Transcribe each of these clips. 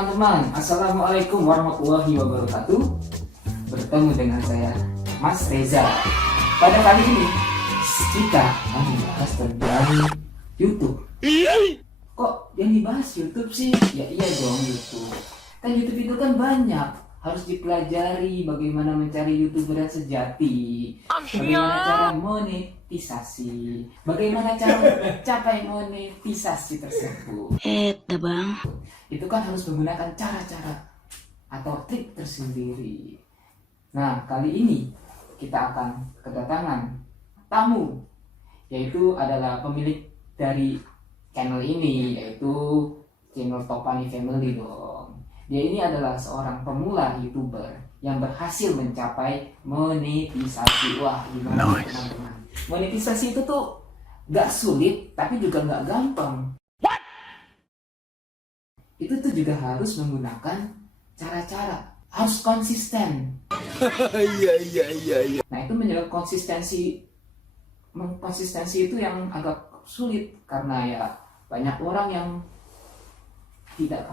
teman-teman, Assalamualaikum warahmatullahi wabarakatuh. Bertemu dengan saya, Mas Reza. Pada kali ini, kita akan membahas tentang YouTube. Kok yang dibahas YouTube sih? Ya iya dong, YouTube. Kan YouTube itu kan banyak, harus dipelajari bagaimana mencari YouTuber yang sejati, bagaimana cara monetisasi, bagaimana cara mencapai monetisasi tersebut. Bang. Itu kan harus menggunakan cara-cara atau trik tersendiri. Nah, kali ini kita akan kedatangan tamu, yaitu adalah pemilik dari channel ini, yaitu channel Topani Family dong. Dia ini adalah seorang pemula YouTuber yang berhasil mencapai monetisasi. Wah, gimana teman-teman? Monetisasi itu tuh gak sulit, tapi juga gak gampang. Itu tuh juga harus menggunakan cara-cara, harus konsisten. Iya. Nah, itu menyebabkan konsistensi itu yang agak sulit karena ya banyak orang yang tidak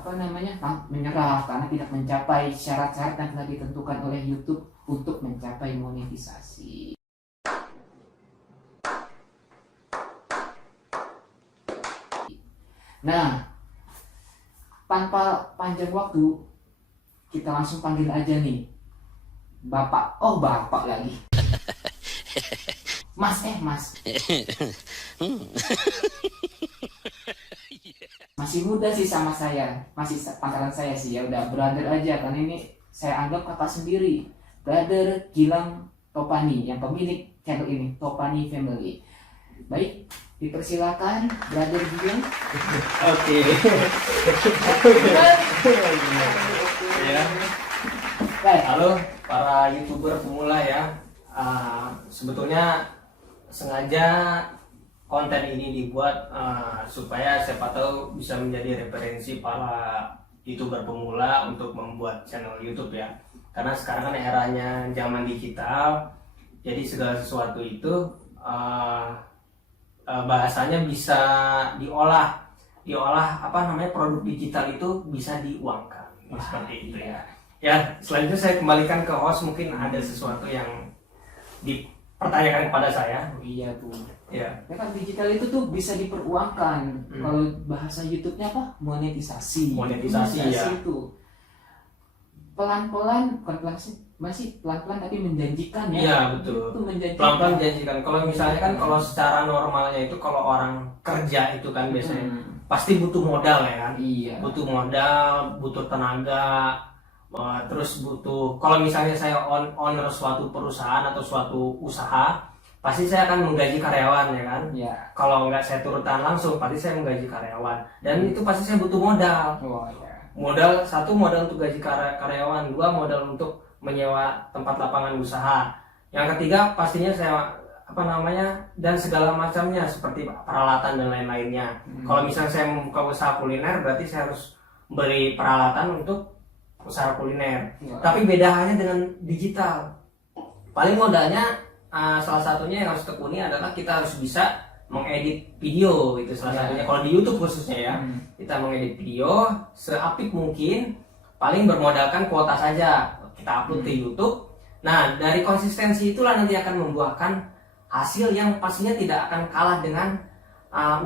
menyerah karena tidak mencapai syarat-syarat yang telah ditentukan oleh YouTube untuk mencapai monetisasi. Nah, tanpa panjang waktu, kita langsung panggil aja nih Bapak. Oh, Bapak lagi. Mas. Masih muda sih sama saya, masih pangkalan saya sih, ya udah brother aja, karena ini saya anggap kakak sendiri. Brother Gilang Topani, yang pemilik channel ini, Topani Family. Baik, dipersilakan Brother Gilang. Oke. Ya. Baik. Halo para YouTuber pemula ya. Sebetulnya sengaja konten ini dibuat supaya siapa tahu bisa menjadi referensi para YouTuber pemula untuk membuat channel YouTube ya. Karena sekarang kan eranya zaman digital, jadi segala sesuatu itu bahasanya bisa diolah produk digital itu bisa diuangkan. Seperti itu ya. Ya, selanjutnya saya kembalikan ke host, mungkin ada sesuatu yang dipertanyakan kepada saya. Oh, iya tuh. Ya. Ya kan digital itu tuh bisa diperuangkan. Kalau bahasa YouTube-nya apa? Monetisasi. Monetisasi ya. Itu pelan-pelan, bukan pelan sih, masih pelan-pelan tapi menjanjikan ya. Iya, betul. Itu menjanjikan. Pelan-pelan menjanjikan. Kalau misalnya kan kalau secara normalnya itu kalau orang kerja itu kan biasanya pasti butuh modal ya kan. Iya. Butuh modal, butuh tenaga, terus butuh, kalau misalnya saya owner suatu perusahaan atau suatu usaha, pasti saya akan menggaji karyawan ya kan. Ya. Kalau nggak saya turunkan langsung, pasti saya menggaji karyawan, dan itu pasti saya butuh modal. Oh, ya. Modal satu, modal untuk gaji karyawan, dua, modal untuk menyewa tempat lapangan usaha, yang ketiga pastinya saya dan segala macamnya seperti peralatan dan lain-lainnya. Kalau misalnya saya membuka usaha kuliner, berarti saya harus beli peralatan untuk usaha kuliner. Ya. Tapi beda halnya dengan digital. Paling modalnya salah satunya yang harus tekuni adalah kita harus bisa mengedit video, itu salah satunya. Kalau di YouTube khususnya ya, kita mengedit video seapik mungkin, paling bermodalkan kuota saja, kita upload ke YouTube. Nah, dari konsistensi itulah nanti akan membuahkan hasil yang pastinya tidak akan kalah dengan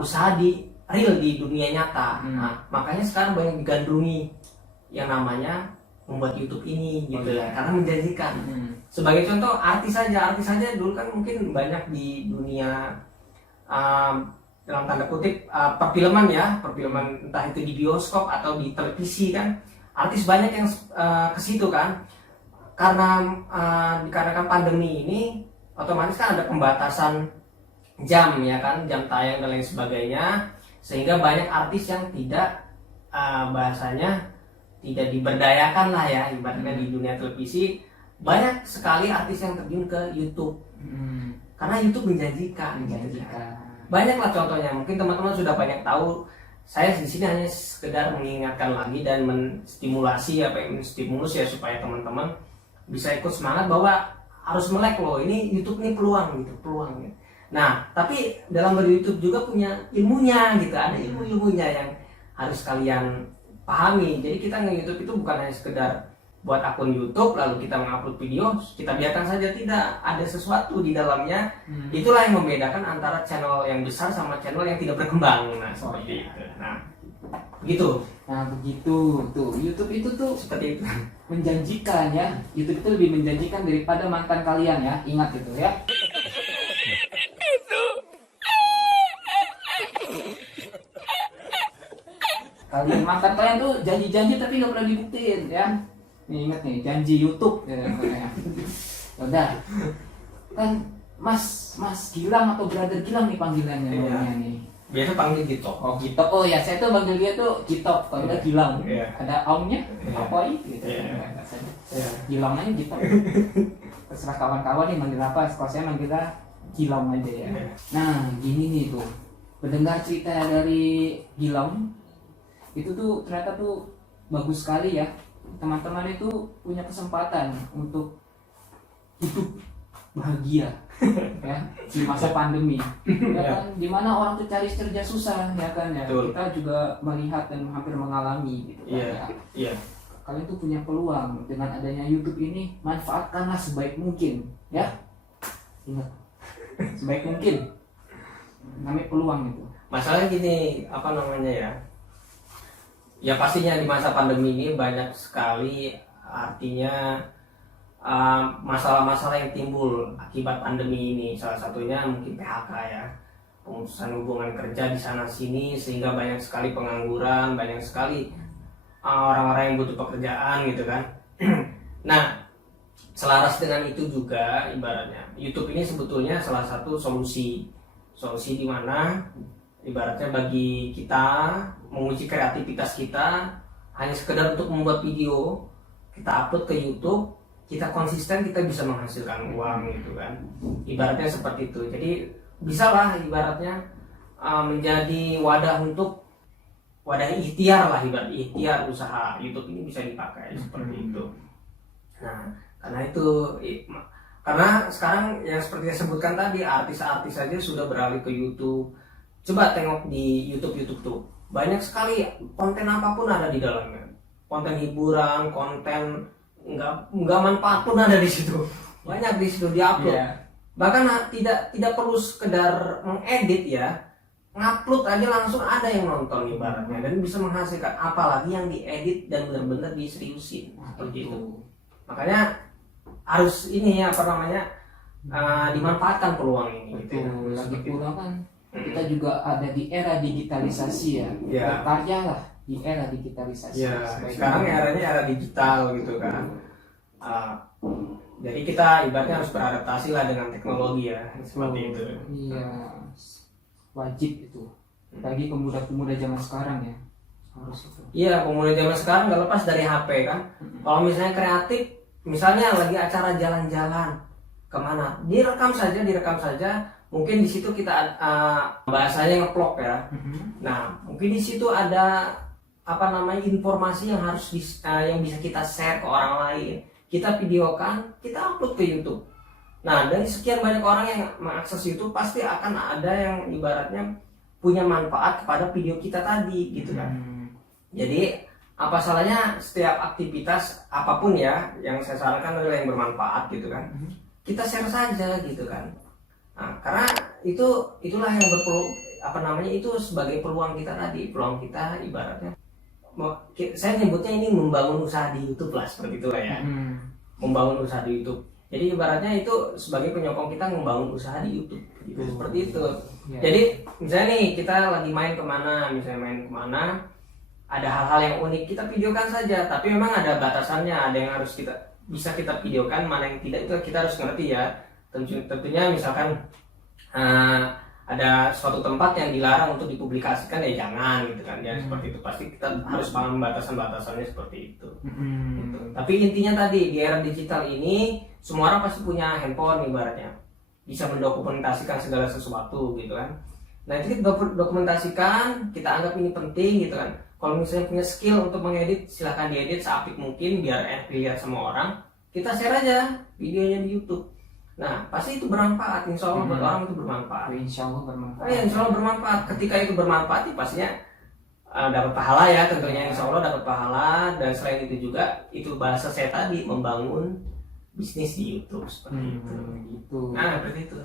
usaha di real di dunia nyata. Nah, makanya sekarang banyak digandrungi yang namanya membuat YouTube ini gitu ya, karena menjanjikan. Sebagai contoh, artis saja dulu kan mungkin banyak di dunia dalam tanda kutip perfilman entah itu di bioskop atau di televisi kan, artis banyak yang ke situ kan, karena dikarenakan pandemi ini otomatis kan ada pembatasan jam ya kan, jam tayang dan lain sebagainya, sehingga banyak artis yang tidak bahasanya tidak diberdayakan lah ya, ibaratnya di dunia televisi. Banyak sekali artis yang terjun ke YouTube karena YouTube menjanjikan. Banyaklah contohnya, mungkin teman-teman sudah banyak tahu. Saya di sini hanya sekedar mengingatkan lagi dan menstimulus ya supaya teman-teman bisa ikut semangat bahwa harus melek loh, ini YouTube ini peluang gitu. Nah, tapi dalam ber-YouTube juga punya ilmunya gitu, ada ilmu-ilmunya yang harus kalian pahami. Jadi kita nge-YouTube itu bukan hanya sekedar buat akun YouTube lalu kita mengupload video kita biarkan saja, tidak, ada sesuatu di dalamnya. Itulah yang membedakan antara channel yang besar sama channel yang tidak berkembang. Nah seperti itu. Nah begitu. Nah begitu tuh, YouTube itu tuh Seperti itu. menjanjikan ya. YouTube itu lebih menjanjikan daripada mantan kalian ya, ingat itu ya. Kalian mantan kalian tuh janji-janji tapi nggak pernah dibuktiin ya. Nih ingat nih, janji YouTube ya. Udah kan Mas Gilang atau Brother Gilang nih panggilannya Iya. namanya nih. Biasa panggil gitu. Oh Gito, oh ya saya tuh panggil dia tuh Gito, kalau udah Gilang. Iya. Ada omnya, Iya. apa gitu. Iya. Iya. Gilang aja Gito. Terserah kawan-kawan nih manggil apa, kalau saya manggilnya Gilang aja ya. Iya. Nah gini nih tuh, mendengar cerita dari Gilang itu tuh ternyata tuh bagus sekali ya. Teman-teman itu punya kesempatan untuk hidup bahagia ya di masa pandemi ya kan, dimana orang tuh cari kerja susah ya kan ya. Betul. Kita juga melihat dan hampir mengalami gitu kan Iya. ya. Iya. Kalian tuh punya peluang dengan adanya YouTube ini, manfaatkanlah sebaik mungkin ya. Ingat, sebaik mungkin, namanya peluang itu. Masalahnya gini, apa namanya ya? Ya pastinya di masa pandemi ini banyak sekali, artinya masalah-masalah yang timbul akibat pandemi ini. Salah satunya mungkin PHK ya, pemutusan hubungan kerja di sana sini, sehingga banyak sekali pengangguran, banyak sekali orang-orang yang butuh pekerjaan gitu kan. Nah, selaras dengan itu juga ibaratnya YouTube ini sebetulnya salah satu solusi di mana ibaratnya bagi kita menguji kreativitas kita hanya sekedar untuk membuat video, kita upload ke YouTube, kita konsisten, kita bisa menghasilkan uang gitu kan. Ibaratnya seperti itu. Jadi bisalah ibaratnya menjadi wadah ikhtiar lah, ibarat ikhtiar usaha YouTube ini bisa dipakai seperti itu. Nah, karena sekarang yang seperti saya sebutkan tadi, artis-artis saja sudah beralih ke YouTube. Coba tengok di YouTube tuh, banyak sekali konten apapun ada di dalamnya. Konten hiburan, konten nggak manfaat pun ada di situ. Banyak di situ diupload. Iya. Bahkan tidak perlu sekedar mengedit ya, ngupload aja langsung ada yang nonton ibaratnya dan bisa menghasilkan, apalagi yang diedit dan benar-benar diseriusin seperti itu. Makanya harus ini ya, apa namanya, dimanfaatkan peluang ini gitu. Betul. Lagi pula kan kita juga ada di era digitalisasi ya. Ya. Berkarya lah di era digitalisasi. Ya, Sebaik sekarang mungkin. eranya era digital gitu kan. Jadi kita ibaratnya harus beradaptasi lah dengan teknologi ya, seperti itu. Iya, wajib itu. Bagi pemuda-pemuda zaman sekarang ya, harus itu. Iya, pemuda zaman sekarang nggak lepas dari HP kan. Kalau misalnya kreatif, misalnya lagi acara jalan-jalan kemana, direkam saja. Mungkin di situ kita bahasanya ngeplok ya. Nah, mungkin di situ ada apa namanya, informasi yang harus yang bisa kita share ke orang lain. Kita videokan, kita upload ke YouTube. Nah, dari sekian banyak orang yang mengakses YouTube, pasti akan ada yang ibaratnya punya manfaat kepada video kita tadi gitu kan. Jadi apa salahnya setiap aktivitas apapun ya, yang saya sarankan adalah yang bermanfaat gitu kan. Kita share saja gitu kan. Nah, karena itulah yang itu sebagai peluang kita tadi, peluang kita ibaratnya. Saya nyebutnya ini membangun usaha di YouTube lah, seperti itulah ya. Membangun usaha di YouTube. Jadi ibaratnya itu sebagai penyokong kita membangun usaha di YouTube gitu. Seperti itu. Ya. Jadi misalnya nih kita lagi main kemana, ada hal-hal yang unik, kita videokan saja. Tapi memang ada batasannya, ada yang harus bisa kita videokan, mana yang tidak, itu kita harus ngerti ya. Tentunya misalkan ada suatu tempat yang dilarang untuk dipublikasikan, ya jangan gitu kan ya. Seperti itu pasti kita harus paham batasan-batasannya seperti itu. Gitu. Tapi intinya tadi, di era digital ini semua orang pasti punya handphone ibaratnya, bisa mendokumentasikan segala sesuatu gitu kan. Nah itu kita dokumentasikan, kita anggap ini penting gitu kan. Kalau misalnya punya skill untuk mengedit, silahkan diedit seapik mungkin biar dilihat sama orang. Kita share aja videonya di YouTube. Nah pasti itu bermanfaat, insya Allah buat orang itu bermanfaat. Insya Allah bermanfaat. Insya Allah bermanfaat. Ketika itu bermanfaat, ya pastinya dapat pahala ya tentunya, insya Allah dapat pahala. Dan selain itu juga itu bahasa saya tadi, membangun bisnis di YouTube seperti itu. Gitu. Nah seperti itu.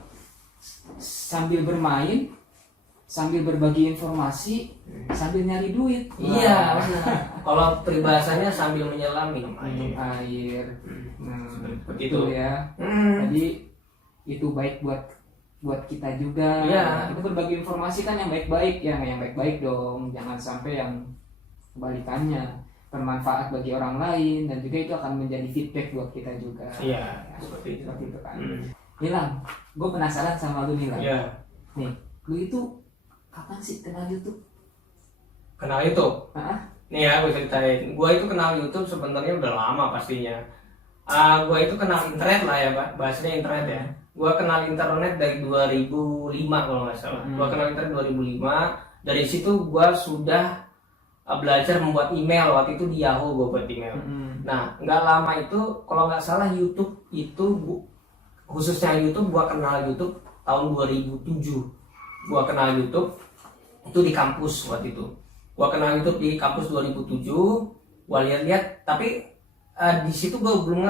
Sambil bermain, sambil berbagi informasi, sambil nyari duit. Iya benar. Kalau peribahasanya sambil menyelam minum Minum air. air. Nah, Seperti betul itu. ya. Jadi itu baik buat kita juga. Iya. Kita berbagi informasi kan yang baik-baik, yang baik-baik dong. Jangan sampai yang kebalikannya, bermanfaat bagi orang lain, dan juga itu akan menjadi feedback buat kita juga. Iya, seperti itu. Seperti itu kan. Nilang, gue penasaran sama lu Nilang. Iya. Nih, lu itu kapan sih kenal YouTube? Kenal YouTube. Hah? Nih ya, gue ceritain. Gue itu kenal YouTube sebenarnya udah lama pastinya. Gue itu kenal internet lah ya, bahasanya internet ya. Gue kenal internet dari 2005 kalau nggak salah. Gue kenal internet 2005. Dari situ gue sudah belajar membuat email. Waktu itu di Yahoo gue buat email. Nah, nggak lama itu, kalau nggak salah YouTube itu, khususnya YouTube, gue kenal YouTube tahun 2007. Gue kenal YouTube itu di kampus waktu itu. Gua kenal YouTube di kampus 2007. Gua lihat-lihat, tapi di situ gua belum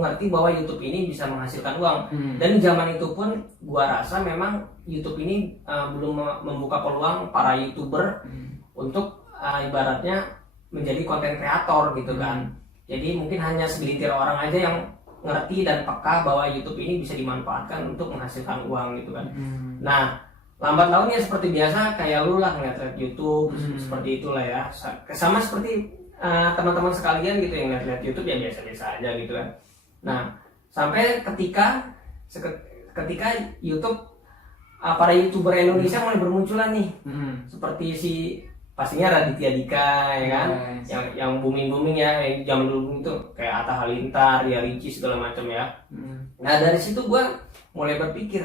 ngerti bahwa YouTube ini bisa menghasilkan uang. Dan zaman itu pun gua rasa memang YouTube ini belum membuka peluang para YouTuber untuk ibaratnya menjadi konten kreator gitu kan. Jadi mungkin hanya segelintir orang aja yang ngerti dan peka bahwa YouTube ini bisa dimanfaatkan untuk menghasilkan uang gitu kan. Nah, lambat laun ya seperti biasa kayak lu lah ngeliat YouTube seperti itulah ya. Sama seperti teman-teman sekalian gitu yang ngeliat YouTube ya biasa-biasa aja gitu kan. Nah, sampai ketika YouTube para YouTuber Indonesia mulai bermunculan nih. Seperti pastinya Raditya Dika ya kan. Yang booming ya, yang zaman dulu itu kayak Atta Halilintar, Ria Ricci segala macam ya. Nah, dari situ gua mulai berpikir,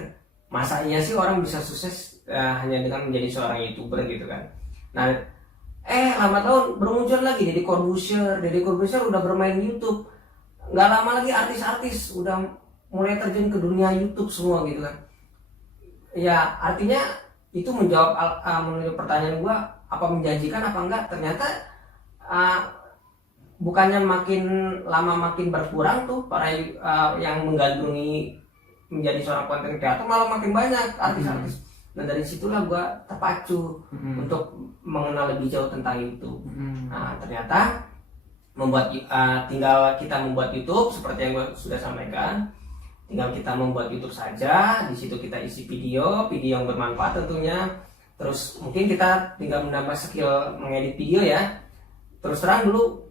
masa iya sih orang bisa sukses hanya dengan menjadi seorang YouTuber gitu kan. Nah, lambat laun bermunculan lagi Deddy Corbuzier udah bermain YouTube. Nggak lama lagi artis-artis udah mulai terjun ke dunia YouTube semua gitu kan. Ya artinya itu menjawab pertanyaan gua, apa menjanjikan apa enggak. Ternyata bukannya makin lama makin berkurang tuh para yang menggandrungi menjadi seorang konten kreator, malah makin banyak artis-artis. Nah dari situlah gue terpacu untuk mengenal lebih jauh tentang YouTube. Nah ternyata tinggal kita membuat YouTube seperti yang gue sudah sampaikan. Tinggal kita membuat YouTube saja. Di situ kita isi video yang bermanfaat tentunya. Terus mungkin kita tinggal menambah skill mengedit video ya. Terus terang dulu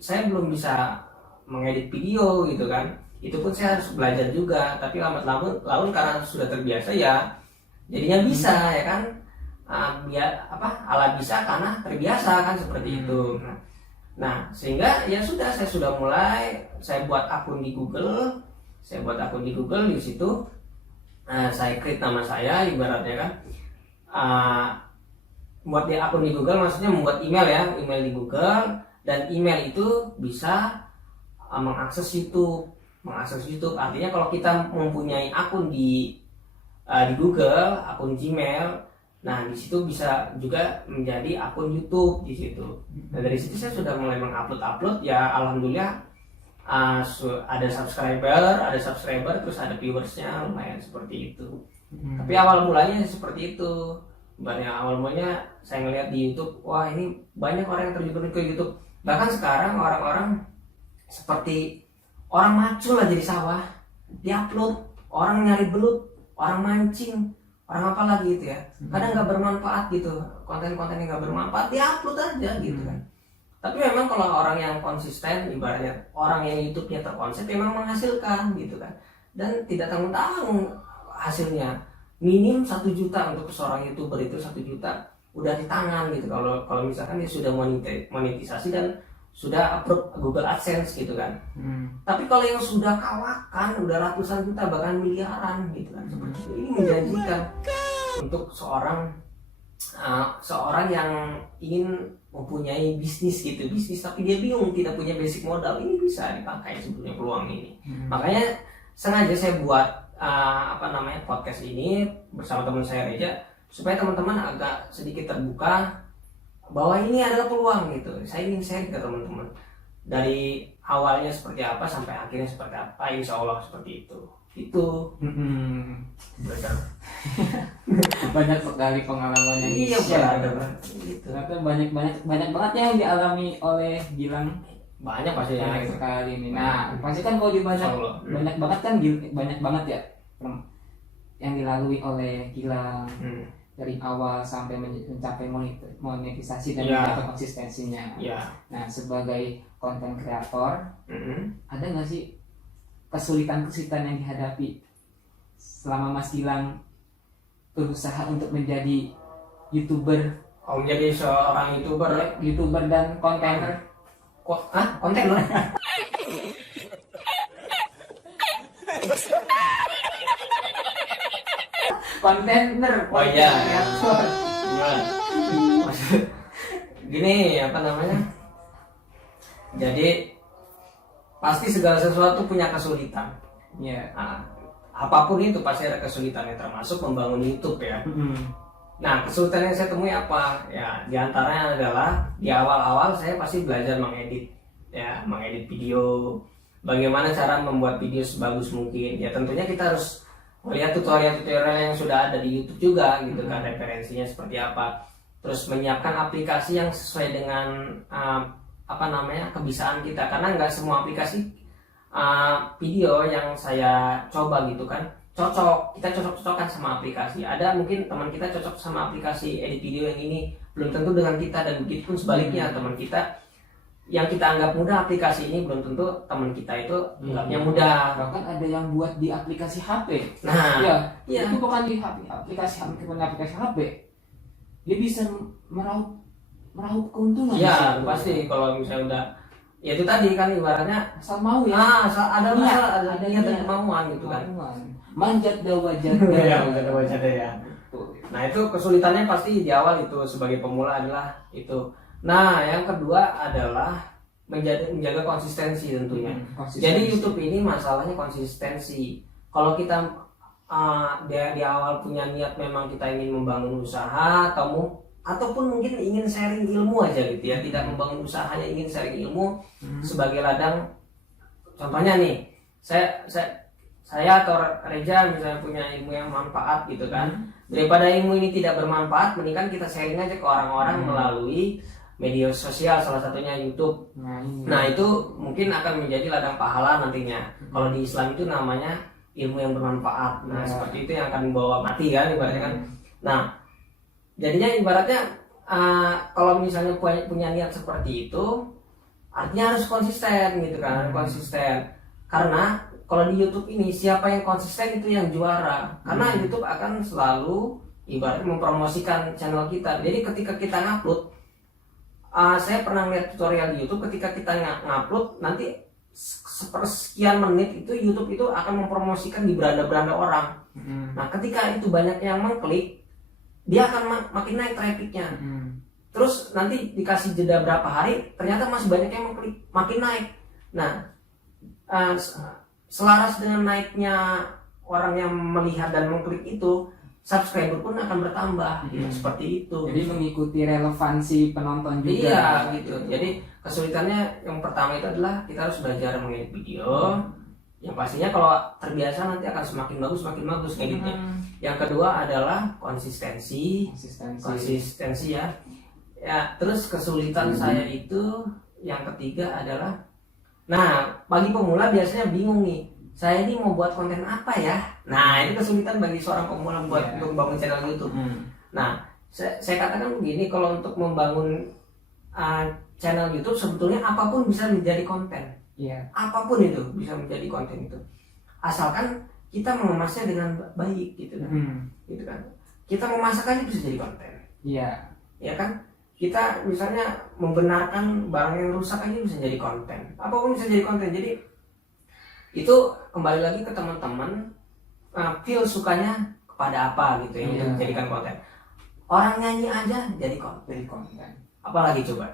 saya belum bisa mengedit video gitu kan. Itu pun saya harus belajar juga, tapi lambat laun karena sudah terbiasa ya jadinya bisa ya kan. Ala bisa karena terbiasa kan seperti itu. Nah sehingga ya sudah, saya buat akun di Google. Di situ saya create nama saya ibaratnya kan. Buat akun di Google maksudnya membuat email di Google, dan email itu bisa mengakses YouTube. Artinya kalau kita mempunyai akun di Google, akun Gmail, nah di situ bisa juga menjadi akun YouTube di situ. Nah dari situ saya sudah mulai mengupload ya, alhamdulillah ada subscriber, terus ada viewersnya lumayan seperti itu. Tapi awal mulanya seperti itu. Awal mulanya saya ngeliat di YouTube, wah ini banyak orang yang terjun ke YouTube. Bahkan sekarang orang-orang seperti orang macul aja di sawah, diupload, orang nyari belut, orang mancing, orang apa lagi gitu ya. Kadang nggak bermanfaat gitu, konten-konten yang nggak bermanfaat diupload aja gitu kan. Tapi memang kalau orang yang konsisten, ibaratnya orang yang YouTube-nya terkonsep, memang menghasilkan gitu kan. Dan tidak tanggung-tanggung hasilnya. Minim 1 juta untuk seorang YouTuber itu 1 juta udah di tangan gitu. Kalau misalkan dia sudah monetisasi dan sudah upload Google AdSense gitu kan. Tapi kalau yang sudah kawakan, udah ratusan juta bahkan miliaran gitu kan, seperti itu. Ini menjanjikan untuk seorang yang ingin mempunyai bisnis tapi dia bingung, tidak punya basic modal. Ini bisa dipakai sebetulnya peluang ini. Makanya sengaja saya buat podcast ini bersama teman saya Reja, supaya teman-teman agak sedikit terbuka bahwa ini adalah peluang gitu. Saya ingin share ke teman-teman dari awalnya seperti apa sampai akhirnya seperti apa, insya Allah seperti itu. Itu belajar. Banyak sekali pengalaman yang Iya di-share. benar. Gitu. Ternyata banyak banget yang dialami oleh Gilang. Banyak pasti ya. Banyak sekali nih. Nah, pasti kan kalau Insya Allah. banyak banget kan banyak banget ya yang dilalui oleh Gilang dari awal sampai mencapai monetisasi dan Iya. menjaga konsistensinya. Ya. Nah, sebagai konten kreator, ada nggak sih kesulitan-kesulitan yang dihadapi selama Mas Gilang berusaha untuk menjadi YouTuber, Oh, menjadi seorang YouTuber dan kontainer? konten loh. Kontainer. Oh iya. Kreator. Maksud, gini apa namanya? Jadi pasti segala sesuatu punya kesulitan. Iya. Nah, apapun itu pasti ada kesulitannya, termasuk membangun YouTube ya. Nah, kesulitan yang saya temui apa? Ya, diantaranya adalah di awal-awal saya pasti belajar mengedit, ya, mengedit video. Bagaimana cara membuat video sebagus mungkin? Ya, tentunya kita harus melihat tutorial-tutorial yang sudah ada di YouTube juga, gitu kan, referensinya seperti apa. Terus menyiapkan aplikasi yang sesuai dengan kebiasaan kita, karena nggak semua aplikasi video yang saya coba gitu kan kita cocok-cocokan sama aplikasi. Ada mungkin teman kita cocok sama aplikasi edit video yang ini, belum tentu dengan kita, dan begitu pun sebaliknya. Teman kita yang kita anggap mudah aplikasi ini belum tentu teman kita itu anggapnya mudah. Bahkan ada yang buat di aplikasi HP. Nah, ya. Itu bukan di aplikasi HP. Dia bisa meraup keuntungan. Iya, pasti kalau misalnya udah ya itu tadi kan ibaratnya asal mau ya. Ada niat dan kemauan gitu kan. Manjat wajah. Ya. Nah, itu kesulitannya pasti di awal itu sebagai pemula adalah itu. Nah, yang kedua adalah menjaga konsistensi tentunya. Jadi YouTube ini masalahnya konsistensi. Kalau kita di awal punya niat memang kita ingin membangun usaha ataupun mungkin ingin sharing ilmu aja gitu ya, tidak membangun usahanya, ingin sharing ilmu sebagai ladang. Contohnya nih, saya atau Reja misalnya punya ilmu yang manfaat gitu kan, daripada ilmu ini tidak bermanfaat, mendingan kita sharing aja ke orang-orang melalui media sosial, salah satunya YouTube. Nah, itu mungkin akan menjadi ladang pahala nantinya. Kalau di Islam itu namanya ilmu yang bermanfaat. Nah, seperti itu yang akan membawa mati kan ibaratnya kan. Nah, jadinya ibaratnya kalau misalnya punya niat seperti itu, artinya harus konsisten gitu kan, konsisten. Karena kalau di YouTube ini siapa yang konsisten itu yang juara. Karena YouTube akan selalu ibaratnya mempromosikan channel kita. Jadi ketika kita ngupload, saya pernah lihat tutorial di YouTube, ketika kita ngupload nanti sepersekian menit itu YouTube itu akan mempromosikan di beranda-beranda orang. Nah, ketika itu banyak yang mengklik, dia akan makin naik trafficnya. Terus nanti dikasih jeda berapa hari, ternyata masih banyak yang mengklik, makin naik. Nah, selaras dengan naiknya orang yang melihat dan mengklik itu, subscriber pun akan bertambah. Gitu, seperti itu. Jadi mengikuti relevansi penonton juga. Iya gitu. Jadi kesulitannya yang pertama itu adalah kita harus belajar mengedit video. Yang pastinya kalau terbiasa nanti akan semakin bagus editnya. Yang kedua adalah konsistensi ya. Ya, terus kesulitan saya itu yang ketiga adalah, nah, bagi pemula biasanya bingung nih, saya ini mau buat konten apa ya? Nah, itu kesulitan bagi seorang pemula untuk membangun channel YouTube. Nah, saya katakan begini, kalau untuk membangun channel YouTube sebetulnya apapun bisa menjadi konten. Apapun itu bisa menjadi konten itu, asalkan kita mengemasnya dengan baik gitu kan. Gitu kan. Kita memasak aja bisa jadi konten. Ya kan? Kita misalnya membenarkan barang yang rusak aja bisa jadi konten. Apapun bisa jadi konten. Jadi itu kembali lagi ke teman-teman, feel sukanya kepada apa gitu ya, untuk dijadikan konten. Orang nyanyi aja jadi konten. Apalagi coba?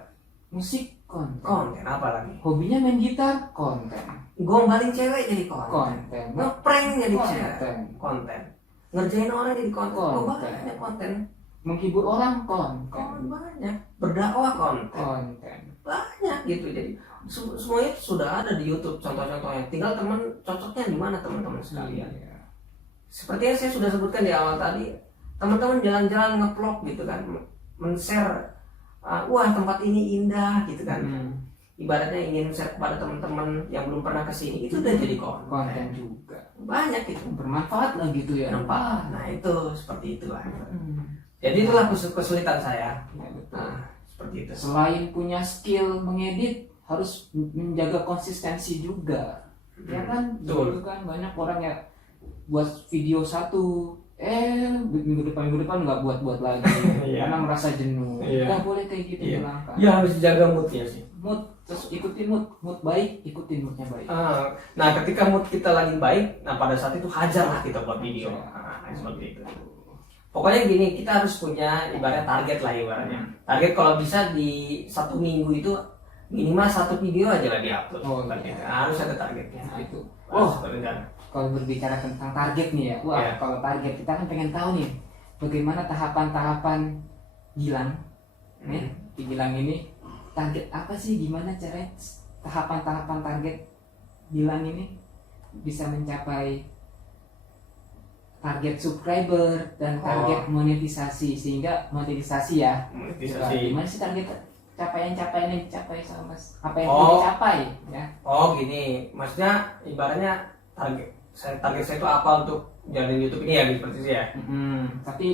Musik konten apalagi? Hobinya main gitar konten. Gombalin cewek jadi konten. Ngeprank jadi konten. Ngerjain orang jadi konten. Banyak konten. Menghibur orang konten. Banyak. berdakwah konten. Banyak gitu. Jadi semuanya sudah ada di YouTube contoh-contohnya. Tinggal teman cocoknya di mana teman-teman sekalian. Seperti yang saya sudah sebutkan di awal tadi, teman-teman jalan-jalan nge-vlog gitu kan, men-share, wah tempat ini indah gitu kan. Ibaratnya ingin share kepada teman-teman yang belum pernah kesini, itu udah jadi konten juga. Banyak itu Bermanfaat lah gitu ya. Nah itu seperti itulah. Jadi itulah kesulitan saya. Ya, betul. Nah, seperti itu. Selain punya skill mengedit, harus menjaga konsistensi juga. Ya kan, Betul. dulu kan banyak orang yang buat video satu, minggu depan nggak buat lagi Iya. karena merasa jenuh. Iya. Nggak boleh kayak gitu, Iya. hilangkan. Ya harus dijaga moodnya sih. Mood, terus ikutin mood baik, ikutin moodnya baik. Nah ketika mood kita lagi baik, nah pada saat itu hajarlah kita buat video. Seperti itu. Pokoknya gini, kita harus punya ibaratnya target lah ibaratnya. Target kalau bisa di 1 minggu itu minimal 1 video aja lah di-upload. Harus ada targetnya. Nah, itu. Benar. Kalau berbicara tentang target nih ya, Iya. kalau target kita kan pengen tahu nih bagaimana tahapan-tahapan Gilang, di Gilang ini target apa sih, gimana caranya tahapan-tahapan target Gilang ini bisa mencapai target subscriber dan target monetisasi, sehingga monetisasi ya. Gimana sih target capaian yang dicapai sama Mas? Apa yang perlu dicapai ya? Gini, maksudnya ibaratnya target saya itu apa untuk jalan YouTube ini ya seperti itu ya. Tapi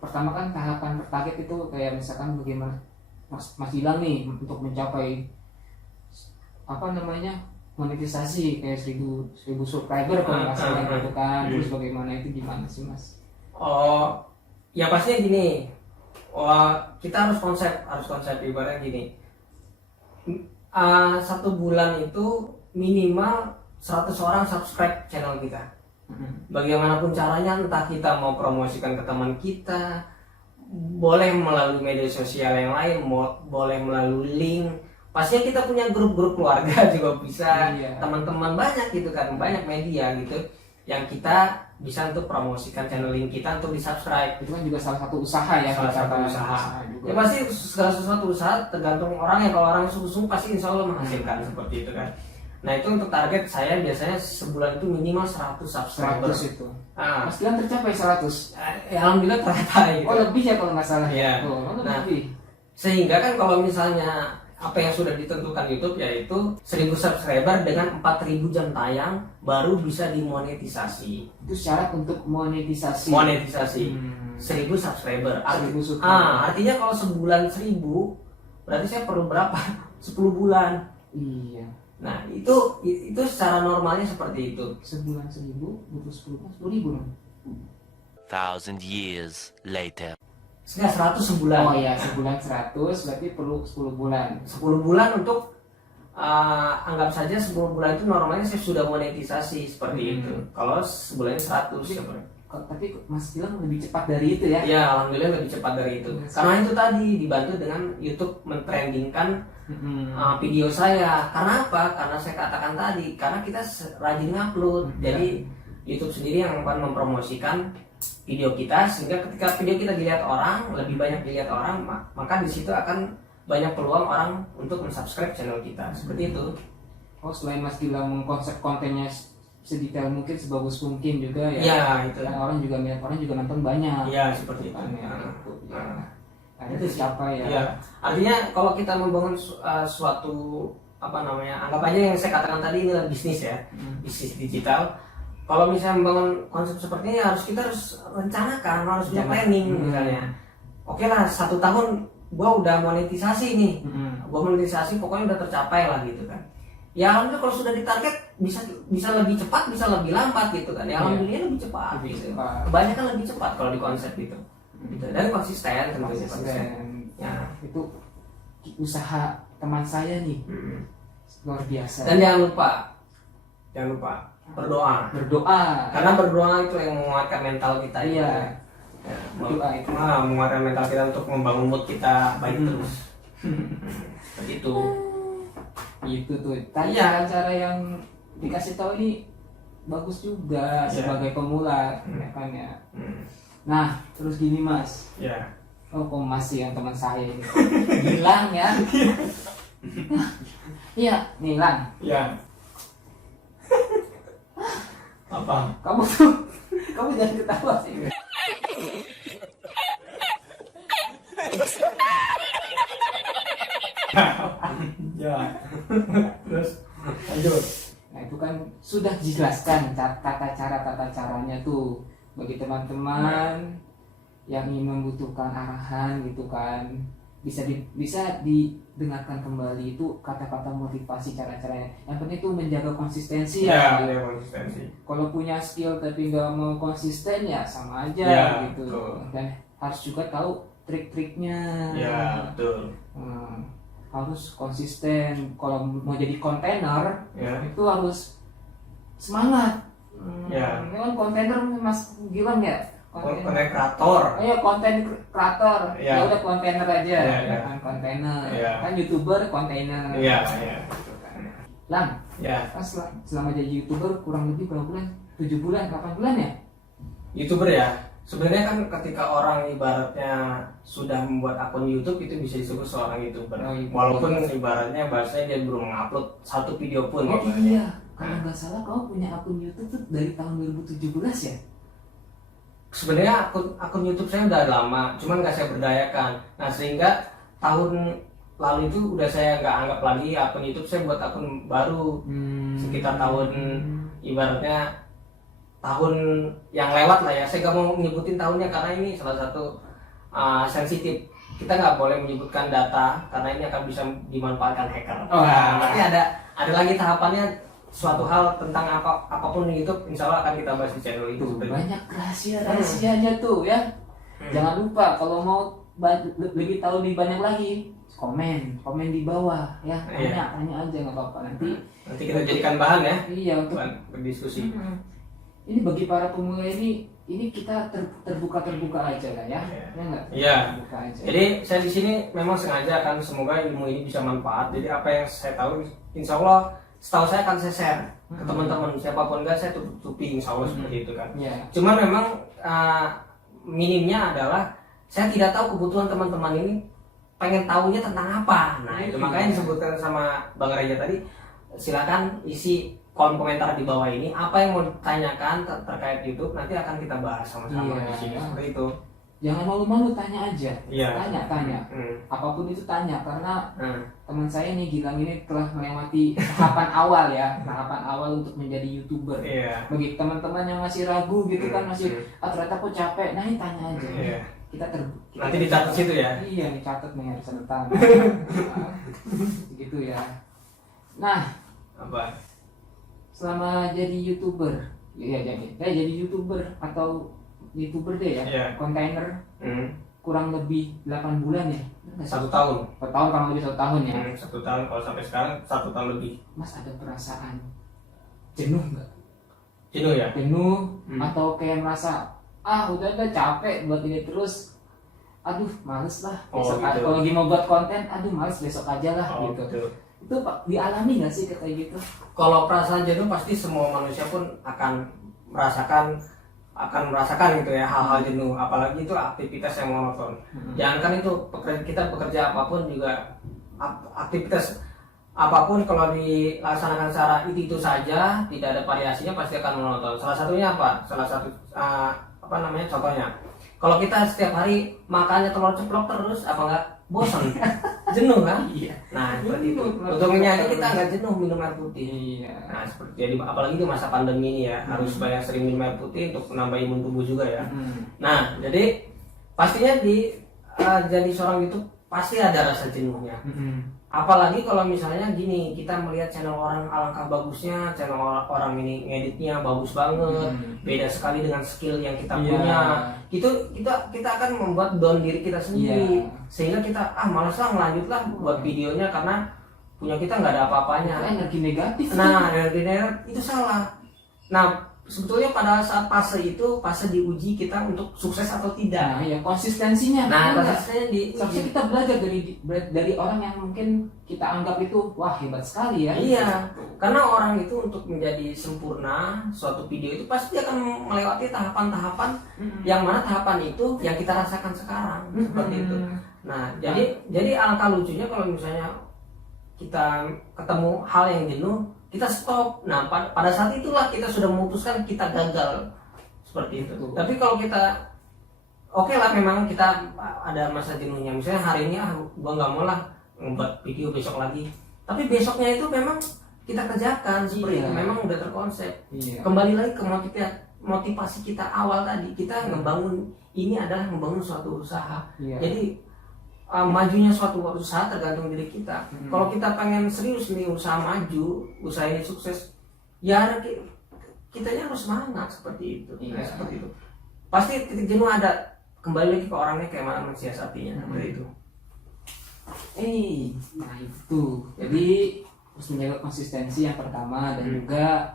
pertama kan tahapan target itu kayak misalkan bagaimana Mas Gilang nih untuk mencapai monetisasi kayak 1000 subscriber kalau nggak salah gitu kan. Terus bagaimana itu, gimana sih Mas? Ya pastinya gini. Kita harus konsep ibaratnya gini. 1 bulan itu minimal 100 orang subscribe channel kita. Bagaimanapun caranya, entah kita mau promosikan ke teman kita, boleh melalui media sosial yang lain, boleh melalui link. Pastinya kita punya grup-grup keluarga juga bisa, teman-teman banyak gitu kan, banyak media gitu yang kita bisa untuk promosikan channel link kita untuk di-subscribe. Itu kan juga salah satu usaha ya. Salah satu usaha juga. Ya pasti segala sesuatu usaha tergantung orang ya. Kalau orang sungguh-sungguh pasti insya Allah menghasilkan seperti itu kan. Nah itu untuk target saya biasanya sebulan itu minimal 100 subscriber. 100 itu. Mas Gilang tercapai 100. Ya, alhamdulillah tercapai. Gitu. Lebih ya kalau nggak salah. Ya. Lebih. Sehingga kan kalau misalnya apa yang sudah ditentukan YouTube yaitu 1000 subscriber dengan 4000 jam tayang baru bisa dimonetisasi. Itu syarat untuk monetisasi. 1000 subscriber. 1000 subscriber. Artinya kalau sebulan 1000 berarti saya perlu berapa? 10 bulan. Iya. Nah itu secara normalnya seperti itu. Sebulan 1000 butuh 10.000 dong. 1,000 years later. Sudah 100 sebulan. Oh iya, sebulan 100 berarti perlu 10 bulan. 10 bulan untuk anggap saja 10 bulan itu normalnya saya sudah monetisasi seperti itu. Kalau sebulannya 100 Tapi Mas Gilang lebih cepat dari itu ya? Ya, alhamdulillah lebih cepat dari itu. Karena itu tadi dibantu dengan YouTube mentrendingkan video saya. Karena apa? Karena saya katakan tadi, karena kita rajin upload. Jadi YouTube sendiri yang akan mempromosikan video kita, sehingga ketika video kita dilihat orang, lebih banyak dilihat orang, maka di situ akan banyak peluang orang untuk mensubscribe channel kita. Seperti itu. Selain Mas Gilang mengkonsep kontennya sedetail mungkin, sebagus mungkin juga ya. Ya, itu. Orang juga nonton banyak. Ya, seperti itu. Itu siapa ya? Ya. Artinya kalau kita membangun suatu anggap aja yang saya katakan tadi ini adalah bisnis ya, bisnis digital. Kalau misalnya membangun konsep seperti ini kita harus rencanakan, harus punya planning misalnya. Oke lah, 1 tahun gua udah monetisasi nih, gua monetisasi pokoknya udah tercapai lah gitu kan. Ya alhamdulillah kalau sudah ditarget bisa lebih cepat, bisa lebih lambat gitu kan. Ya alhamdulillah lebih cepat. Gitu. Kebanyakan lebih cepat kalau di konsep gitu. Dan konsisten tentunya konsisten. Ya. Itu usaha teman saya nih. Luar biasa. Dan jangan lupa berdoa. Karena berdoa itu yang menguatkan mental kita. Iya. Ya, berdoa itu menguatkan mental kita untuk membangun mood kita baik terus. Begitu. Gitu tuh. Tadi cara yang dikasih tahu ini bagus juga sebagai pemula, kan ya. Nah, terus gini Mas. Ya. Oh, kok masih yang teman saya ini. Gilang ya. Iya, Gilang. Iya. Apa? Kamu jangan ketawa sih. Ya. Terus lanjut. Nah, itu kan sudah dijelaskan tata caranya tuh bagi teman-teman yang ingin membutuhkan arahan gitu kan. Bisa didengarkan kembali itu kata-kata motivasi, cara-caranya. Yang penting itu menjaga konsistensi ya. Ya, konsistensi. Kalau punya skill tapi nggak mau konsisten ya sama aja Ya, gitu. betul. Dan harus juga tahu trik-triknya. Ya, betul. Harus konsisten. Kalau mau jadi kontainer Ya. itu harus semangat. Ya. Ini kan kontainer Mas Gilang ya. Konten kreator. Ayo konten kreator. Ya. Ya udah kontainer aja. Ya, ya. Kan kontainer. Ya. Kan YouTuber kontainer. Iya, iya. Lang, Ya, kan selama jadi YouTuber kurang lebih berapa bulan? 7 bulan, 8 bulan ya? YouTuber ya. Sebenarnya kan ketika orang ibaratnya sudah membuat akun YouTube itu bisa disebut seorang YouTuber. Oh, iya. Walaupun ibaratnya bahasanya dia belum mengupload satu video pun. Oh ibaratnya. iya, kalau nggak salah kamu punya akun YouTube tuh dari tahun 2017 ya? Sebenarnya akun YouTube saya udah lama, cuman nggak saya berdayakan. Nah sehingga tahun lalu itu udah saya nggak anggap lagi akun YouTube, saya buat akun baru sekitar tahun ibaratnya tahun yang lewat lah ya. Saya nggak mau nyebutin tahunnya karena ini salah satu sensitif. Kita nggak boleh menyebutkan data karena ini akan bisa dimanfaatkan hacker. Oh. Nah, nanti ada lagi tahapannya. Suatu hal tentang apapun di YouTube, insya Allah akan kita bahas di channel itu. Tuh, banyak rahasia-rahasianya tuh ya. Jangan lupa kalau mau lebih tahu lebih banyak lagi, komen di bawah ya. Tanya aja nggak apa-apa nanti kita jadikan bahan ya. Iya, untuk Bahan berdiskusi. Ini bagi para pemula ini kita terbuka aja lah ya. Ya nggak? Iya. Terbuka aja. Jadi saya di sini memang sengaja akan semoga ilmu ini bisa manfaat. Jadi apa yang saya tahu, insya Allah setahu saya akan saya share ke teman-teman, siapapun enggak saya tutupi, insya Allah seperti itu kan. Iya. Cuman memang minimnya adalah saya tidak tahu kebutuhan teman-teman ini pengen tahunya tentang apa. Nah itu makanya disebutkan sama Bang Reja tadi, silakan isi kolom komentar di bawah ini apa yang mau ditanyakan terkait YouTube, nanti akan kita bahas sama-sama di sini seperti itu. Jangan malu-malu, tanya aja. Iya. Tanya. Apapun itu tanya, karena teman saya nih Gilang ini telah melewati tahapan awal untuk menjadi YouTuber. Iya. Bagi teman-teman yang masih ragu gitu kan, masih ternyata kok capek, nah ini tanya aja. Iya. Kita nanti dicatat situ ya. Iya, dicatat nih harus ada tanda. Gitu ya. Nah, Apa? selama jadi YouTuber, jadi YouTuber atau YouTuber deh ya, kontainer kurang lebih 8 bulan ya? 1 tahun. 1 tahun, kurang lebih 1 tahun ya? 1 tahun, kalau sampai sekarang 1 tahun lebih. Mas ada perasaan jenuh nggak? Jenuh ya? Jenuh atau kayak merasa udah capek buat ini terus, aduh males lah besok gitu. kalau lagi mau buat konten, aduh males besok aja lah gitu. Betul. Itu Pak dialami nggak sih kayak gitu? Kalau perasaan jenuh pasti semua manusia pun akan merasakan gitu ya, hal-hal jenuh, apalagi itu aktivitas yang monoton. Jangan kan itu kita bekerja apapun juga, aktivitas apapun kalau dilaksanakan secara itu saja, tidak ada variasinya, pasti akan monoton. Salah satunya apa? Contohnya kalau kita setiap hari makannya telur ceplok terus, apa enggak bosan? Jenuh kan? Iya. Nah seperti itu. Untungnya aja kita nggak jenuh minum air putih. Iya. Nah seperti jadi apalagi di masa pandemi ini ya, harus banyak sering minum air putih untuk menambah imun tubuh juga ya. Nah jadi pastinya jadi seorang YouTube pasti ada rasa jenuhnya. Apalagi kalau misalnya gini, kita melihat channel orang alangkah bagusnya, channel orang ini ngeditnya bagus banget, beda sekali dengan skill yang kita punya. Kita akan membuat down diri kita sendiri, sehingga kita malas lah ngelanjut lah buat videonya karena punya kita nggak ada apa-apanya. Energi negatif. Nah energi negatif itu salah. Nah sebetulnya pada saat fase diuji kita untuk sukses atau tidak. Nah, ya konsistensinya. Nah, Enggak. konsistensinya Seharusnya kita belajar dari orang yang mungkin kita anggap itu wah hebat sekali ya. Iya, karena orang itu untuk menjadi sempurna suatu video itu pasti akan melewati tahapan-tahapan yang mana tahapan itu yang kita rasakan sekarang seperti itu. Nah, jadi alangkah lucunya kalau misalnya kita ketemu hal yang jenuh, kita stop. Nah, pada saat itulah kita sudah memutuskan kita gagal seperti itu. Tapi kalau kita oke lah, memang kita ada masa jenuhnya. Misalnya hari ini gua nggak mau lah ngebuat video besok lagi. Tapi besoknya itu memang kita kerjakan seperti itu. Memang udah terkonsep. Kembali lagi ke motivasi kita awal tadi. Kita ngebangun ini adalah membangun suatu usaha. Jadi majunya suatu usaha tergantung diri kita. Kalau kita pengen serius nih usaha maju, usaha ini sukses, ya kitanya harus semangat seperti itu. Nah, seperti itu. Pasti titik jenuh ada. Kembali lagi ke orangnya kayak mana mensiasatinya seperti itu. Nah itu. Jadi harus menjaga konsistensi yang pertama dan juga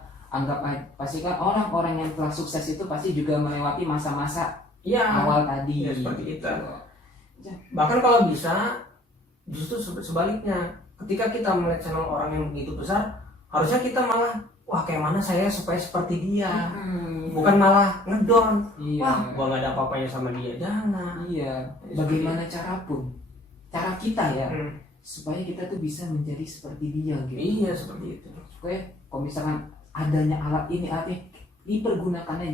pastikan orang-orang yang telah sukses itu pasti juga melewati masa-masa awal tadi. Ya, seperti kita. Bahkan kalau bisa justru sebaliknya, ketika kita melihat channel orang yang begitu besar, harusnya kita malah wah kayak mana saya supaya seperti dia, bukan malah ngedon. Wah gua nggak ada apa-apanya sama dia, jangan. Bagaimana cara kita ya supaya kita tuh bisa menjadi seperti dia gitu. Seperti itu. Supaya kalau misalkan adanya alat ini dipergunakannya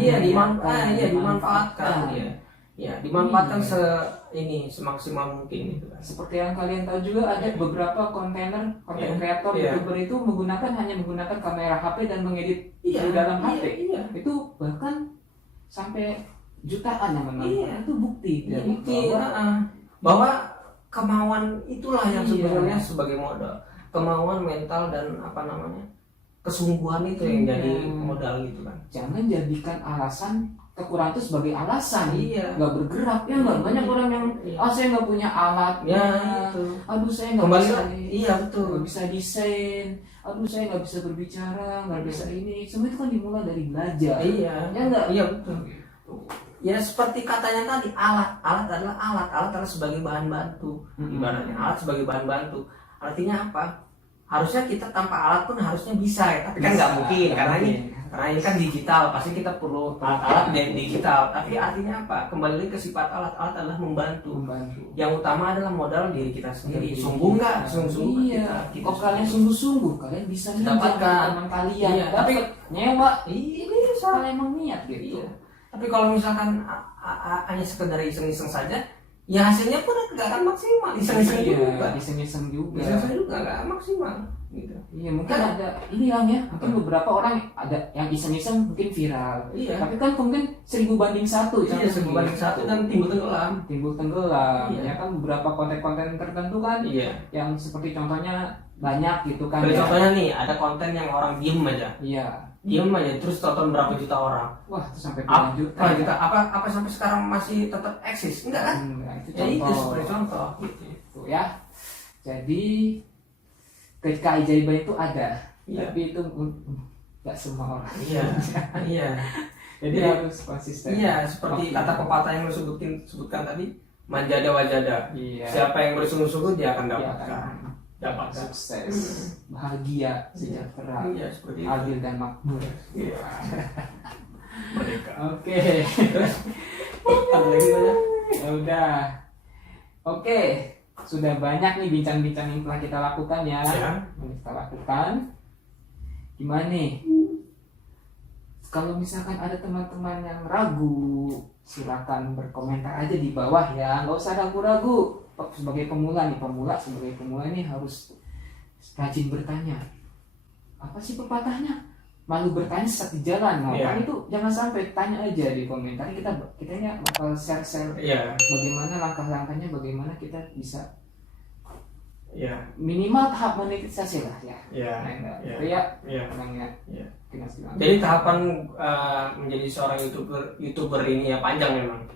dimanfaatkan. Dimanfaatkan semaksimal mungkin gitu kan. Seperti yang kalian tahu juga ada beberapa konten kreator YouTuber itu hanya menggunakan kamera HP dan mengedit di dalam HP. Itu bahkan sampai jutaan yang menonton. Itu bukti bahwa kemauan itulah yang sebenarnya sebagai modal. Kemauan mental dan kesungguhan itu yang jadi modal gitu kan. Jangan jadikan alasan kekurangan itu sebagai alasan nggak bergerak nggak banyak orang yang saya nggak punya alat aduh saya nggak bisa nggak bisa desain, aduh saya nggak bisa berbicara, nggak bisa ini. Semua itu kan dimulai dari belajar. Betul. Ya seperti katanya tadi, alat adalah sebagai bahan bantu. Ibaratnya alat sebagai bahan bantu artinya apa? Harusnya kita tanpa alat pun harusnya bisa ya, tapi kan nggak mungkin karena ini kan digital, pasti kita perlu alat-alat dan digital. Tapi artinya apa? Kembali lagi ke sifat alat adalah membantu. Yang utama adalah modal diri kita sendiri. Sungguh nggak? Sungguh kita. Kalau kalian sungguh-sungguh, kalian bisa mendapatkan teman kalian. Tapi nyewa, bisa. Kalau emang niat gitu. Tapi kalau misalkan hanya sekedar iseng-iseng saja, ya hasilnya pun nggak akan maksimal. Iseng-iseng juga nggak maksimal gitu. Mungkin ada ini ya, mungkin beberapa orang ada yang iseng-iseng mungkin viral. Tapi kan mungkin 1000 banding 1 1000 banding 1 dan timbul tenggelam. Ya kan beberapa konten-konten tertentu kan yang seperti contohnya banyak gitu kan. Contohnya nih ada konten yang orang diem aja. Diem aja terus tonton berapa juta orang. Wah, itu sampai puluhan juta. Apa sampai sekarang masih tetap eksis? Enggak kan? Itu seperti contoh gitu ya. Jadi keajaiban itu ada, tapi itu nggak semua orang. Jadi harus konsisten. Seperti kata pepatah yang lo sebutkan tadi, manjada wajada. Siapa yang bersungguh-sungguh dia akan dapat sukses, bahagia, sejahtera, adil dan makmur. Oke. Ada lagi banyak? Ya udah. Oke, sudah banyak nih bincang-bincang yang telah kita lakukan ya. Gimana nih? Kalau misalkan ada teman-teman yang ragu, silakan berkomentar aja di bawah ya. Nggak usah ragu-ragu. Sebagai pemula ini harus rajin bertanya. Apa sih pepatahnya? Malu bertanya sesat di jalan. Kan itu jangan sampai, tanya aja di komentar. Kita bakal share bagaimana langkah-langkahnya, bagaimana kita bisa minimal tahap monetisasi lah Jadi tahapan menjadi seorang YouTuber ini panjang memang.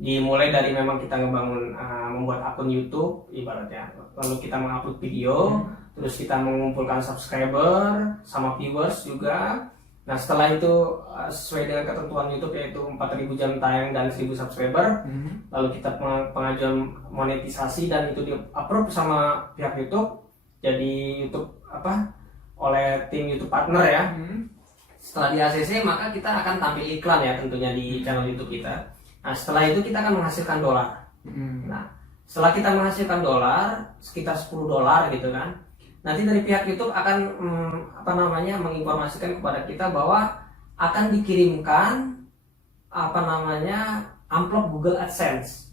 Dimulai dari memang kita ngebangun membuat akun YouTube ibaratnya, lalu kita mengupload video, terus kita mengumpulkan subscriber sama viewers juga. Nah setelah itu sesuai dengan ketentuan YouTube yaitu 4.000 jam tayang dan 1.000 subscriber, lalu kita pengajuan monetisasi dan itu di approve sama pihak YouTube, jadi YouTube oleh tim YouTube partner ya. Setelah di ACC maka kita akan tampil iklan ya tentunya di channel YouTube kita. Nah setelah itu kita akan menghasilkan dolar. Nah setelah kita menghasilkan dolar sekitar $10 gitu kan, nanti dari pihak YouTube akan menginformasikan kepada kita bahwa akan dikirimkan amplop Google AdSense.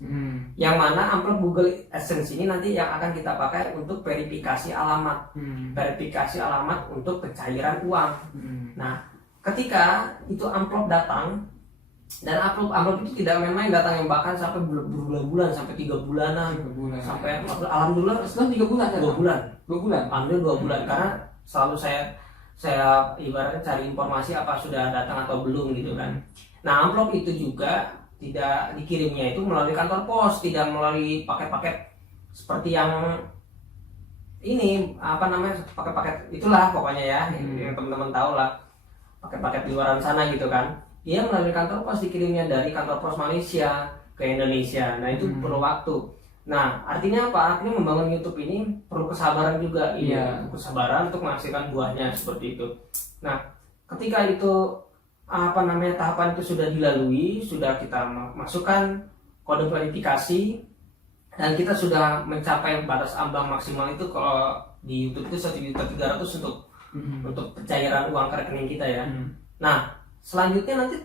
Yang mana amplop Google AdSense ini nanti yang akan kita pakai untuk verifikasi alamat. Verifikasi alamat untuk pencairan uang. Nah, ketika itu amplop datang, dan amplop itu tidak main-main, datang yang bahkan sampai berbulan-bulan, sampai 3 bulanan, sampai alhamdulillah setelah 3 bulan, 2 bulan. 2 bulan. Alhamdulillah 2 bulan, karena selalu saya ibaratnya cari informasi apa sudah datang atau belum gitu kan. Nah, amplop itu juga tidak dikirimnya itu melalui kantor pos, tidak melalui paket-paket seperti yang ini paket-paket itulah pokoknya ya, yang teman-teman tahu lah, paket-paket di luar sana gitu kan. Dia melalui kantor pos, dikirimnya dari kantor pos Malaysia ke Indonesia. Nah itu perlu waktu. Nah artinya apa? Artinya membangun YouTube ini perlu kesabaran juga. Kesabaran untuk menghasilkan buahnya seperti itu. Nah ketika itu tahapan itu sudah dilalui, sudah kita masukkan kode verifikasi dan kita sudah mencapai batas ambang maksimal itu, kalau di YouTube itu 1.300.000 untuk pencairan uang ke rekening kita ya. Nah selanjutnya nanti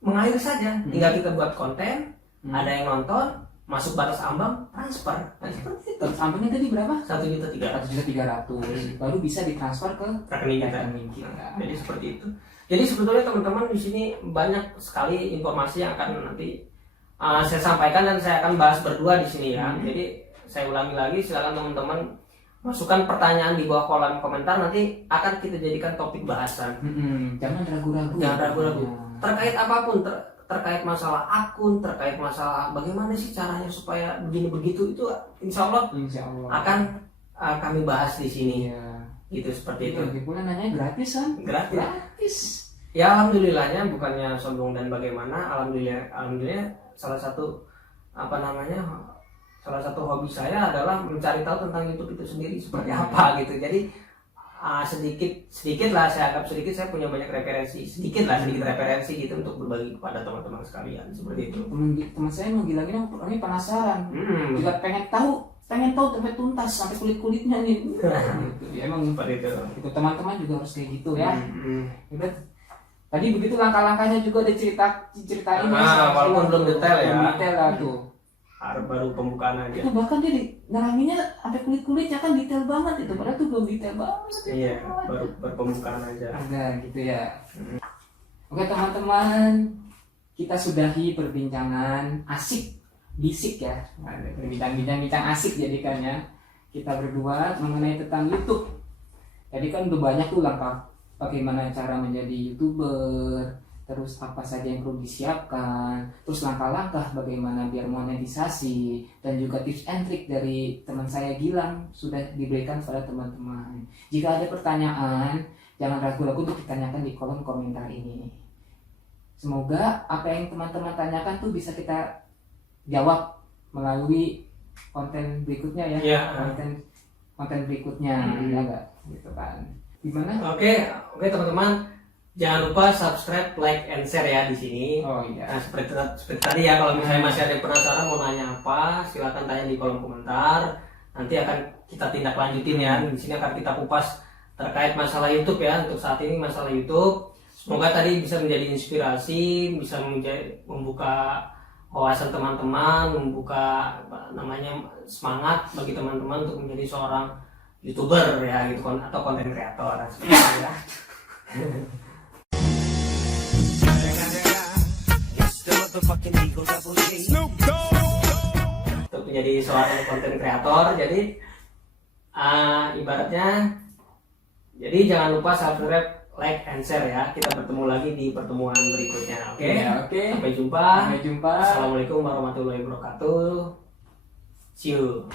mengalir saja, tinggal kita buat konten, ada yang nonton, masuk batas ambang, transfer. Nah seperti itu. Ambangnya tadi berapa? 1.300.000 baru bisa ditransfer ke rekening kita. Jadi seperti itu. Jadi sebetulnya teman-teman di sini banyak sekali informasi yang akan nanti saya sampaikan dan saya akan bahas berdua di sini ya. Jadi saya ulangi lagi, silakan teman-teman masukkan pertanyaan di bawah kolom komentar, nanti akan kita jadikan topik bahasan. Jangan ragu-ragu. Terkait apapun, terkait masalah akun, terkait masalah bagaimana sih caranya supaya begini begitu, itu insya Allah akan kami bahas di sini. Gitu seperti itu. Lagi pula nanya gratis kan? Gratis. Ya alhamdulillahnya, bukannya sombong dan bagaimana, alhamdulillah salah satu hobi saya adalah mencari tahu tentang YouTube itu sendiri seperti apa gitu. Jadi sedikit lah, saya anggap sedikit, saya punya banyak referensi, sedikit referensi gitu untuk berbagi kepada teman-teman sekalian seperti itu. Teman saya mau gila-gila, orangnya penasaran, juga pengen tahu sampai tuntas, sampai kulit-kulitnya nih. Gitu. Ya, emang seperti itu. Itu teman-teman juga harus kayak gitu ya. Udah. Tadi begitu langkah-langkahnya juga diceritain. Walaupun belum detail ya. Belum detail lah tuh. Baru pembukaan aja. Itu bahkan dia neranginnya sampai kulit-kulitnya kan detail banget itu, padahal tuh belum detail banget. Iya, baru pembukaan aja. Ada gitu ya. Oke teman-teman, kita sudahi perbincangan bisik ya, bincang asik jadikannya kita berdua mengenai tentang YouTube. Jadi kan udah banyak tuh langkah bagaimana cara menjadi YouTuber, terus apa saja yang perlu disiapkan, terus langkah-langkah bagaimana biar monetisasi, dan juga tips and trick dari teman saya Gilang sudah diberikan kepada teman-teman. Jika ada pertanyaan, jangan ragu-ragu untuk ditanyakan di kolom komentar ini. Semoga apa yang teman-teman tanyakan tuh bisa kita jawab melalui konten berikutnya ya. Konten berikutnya ya enggak gitu kan. Gimana? Oke teman-teman, jangan lupa subscribe, like, and share ya di sini. Oh iya. Nah, seperti tadi ya, kalau misalnya masih ada yang penasaran mau nanya apa, silakan tanya di kolom komentar. Nanti akan kita tindak lanjutin ya. Di sini akan kita kupas terkait masalah YouTube ya. Untuk saat ini masalah YouTube. Semoga tadi bisa menjadi inspirasi, bisa membuka wawasan teman-teman, membuka semangat bagi teman-teman untuk menjadi seorang YouTuber ya gitu, atau konten kreator ya. Untuk menjadi seorang konten kreator, jadi ibaratnya, jadi jangan lupa subscribe, like, and share ya. Kita bertemu lagi di pertemuan berikutnya. Oke. Sampai jumpa. Assalamualaikum warahmatullahi wabarakatuh. See you.